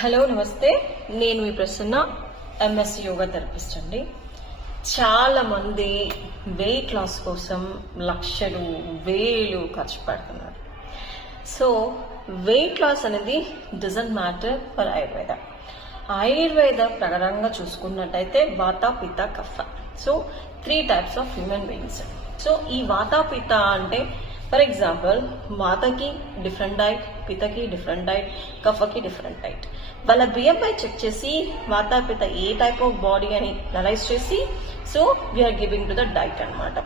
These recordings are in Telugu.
హలో నమస్తే, నేను మీ ప్రసన్న, ఎంఎస్ యోగా థెరపిస్ట్ అండి. చాలా మంది వెయిట్ లాస్ కోసం లక్షలు వేలు ఖర్చు పెడుతున్నారు. సో వెయిట్ లాస్ అనేది doesn't matter for Ayurveda. Ayurveda ప్రకారంగా చూసుకున్నట్టయితే vata pitta kapha. So 3 types of human beings. So ఈ వాత పిత అంటే ఫర్ ఎగ్జాంపుల్ వాతకి డిఫరెంట్ డైట్, పితకి డిఫరెంట్ డైట్, కఫకి డిఫరెంట్ డైట్. వాళ్ళ బియ్యంపై చెక్ చేసి వాత పిత ఏ టైప్ ఆఫ్ బాడీ అని అనలైజ్ చేసి so we are giving to the diet అనమాట.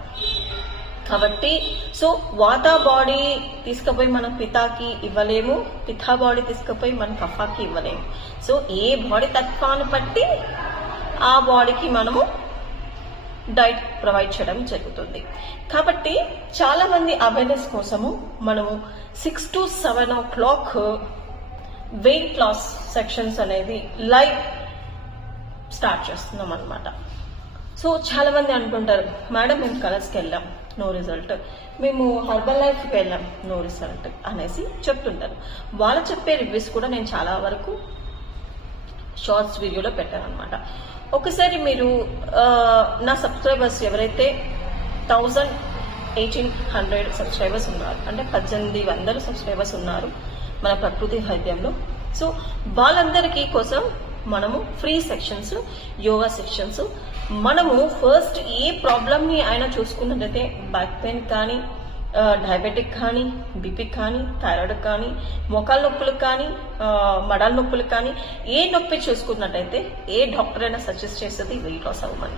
కాబట్టి సో వాత బాడీ తీసుకుపోయి మనం పితాకి ఇవ్వలేము, పితా బాడీ తీసుకుపోయి మనం కఫాకి ఇవ్వలేము. సో ఏ బాడీ తత్వాన్ని బట్టి ఆ బాడీకి మనము డైట్ ప్రొవైడ్ చేయడం జరుగుతుంది. కాబట్టి చాలా మంది అవేర్నెస్ కోసము మనము 6 to 7 o'clock weight loss sections అనేది లైవ్ స్టార్ట్ చేస్తున్నాం అనమాట. సో చాలా మంది అనుకుంటారు, మేడం మేము కలర్స్కి వెళ్ళాం, నో రిజల్ట్, మేము హర్బల్ లైఫ్కి వెళ్ళాం, నో రిజల్ట్ అనేసి చెప్తుంటారు. వాళ్ళు చెప్పే రివ్యూస్ కూడా నేను చాలా వరకు షార్ట్స్ వీడియోలో పెట్టాను అనమాట. ఒకసారి మీరు నా సబ్స్క్రైబర్స్ ఎవరైతే 1800 సబ్స్క్రైబర్స్ ఉన్నారు, అంటే 1800 సబ్స్క్రైబర్స్ ఉన్నారు మన ప్రకృతి వైద్యంలో. సో వాళ్ళందరికీ కోసం మనము ఫ్రీ సెక్షన్స్, యోగా సెక్షన్స్, మనము ఫస్ట్ ఏ ప్రాబ్లమ్ని అయినా చూసుకున్నట్టయితే బ్యాక్ పెయిన్ కానీ, డయాబెటిక్ కానీ, బీపీ కానీ, థైరాయిడ్ కానీ, మోకాల నొప్పులు కానీ, మడాల నొప్పులు కానీ, ఏ నొప్పి చూసుకున్నట్టయితే ఏ డాక్టర్ అయినా సజెస్ట్ చేసేది వెయిట్ లాస్ అవ్వమని.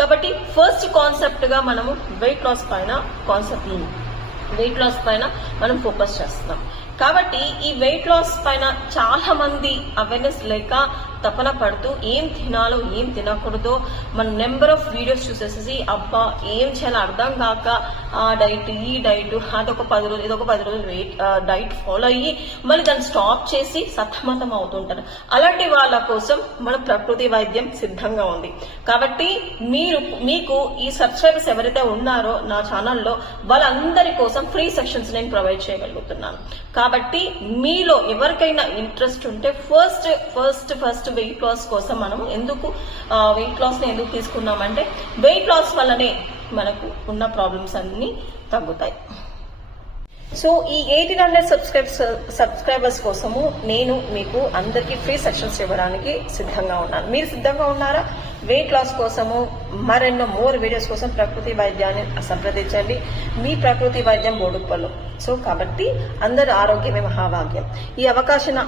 కాబట్టి ఫస్ట్ కాన్సెప్ట్గా మనము వెయిట్ లాస్ పైన మనం ఫోకస్ చేస్తున్నాం. కాబట్టి ఈ వెయిట్ లాస్ పైన చాలా మంది అవేర్నెస్ లేక తపన పడుతూ ఏం తినాలో ఏం తినకూడదో మన నెంబర్ ఆఫ్ వీడియోస్ చూసేసి అబ్బా ఏం చేయాలో అర్థం కాక ఆ డైట్ ఈ డైట్ అదొక 10 రోజులు ఇదొక 10 రోజులు డైట్ ఫాలో అయ్యి మళ్ళీ దాన్ని స్టాప్ చేసి సతమతం అవుతుంటారు. అలాంటి వాళ్ళ కోసం మన ప్రకృతి వైద్యం సిద్ధంగా ఉంది. కాబట్టి మీకు ఈ సబ్స్క్రైబర్స్ ఎవరైతే ఉన్నారో నా ఛానల్లో వాళ్ళందరి కోసం ఫ్రీ సెక్షన్స్ నేను ప్రొవైడ్ చేయగలుగుతున్నాను. కాబట్టి మీలో ఎవరికైనా ఇంట్రెస్ట్ ఉంటే ఫస్ట్ వెయిట్ లాస్ కోసం మనం వెయిట్ లాస్ ని ఎందుకు తీసుకున్నామంటే వెయిట్ లాస్ వల్లనే మనకు ఉన్న ప్రాబ్లమ్స్ అన్ని తగ్గుతాయి. సో ఈ 1800 సబ్స్క్రైబర్స్ కోసము నేను మీకు అందరికీ ఫ్రీ సెక్షన్స్ ఇవ్వడానికి సిద్ధంగా ఉన్నాను. మీరు సిద్ధంగా ఉన్నారా? వెయిట్ లాస్ కోసము మరెన్నో మోర్ వీడియోస్ కోసం ప్రకృతి వైద్యాన్ని సంప్రదించండి. మీ ప్రకృతి వైద్యం బోడుప్పలు. సో కాబట్టి అందరి ఆరోగ్యమే మహాభాగ్యం. ఈ అవకాశం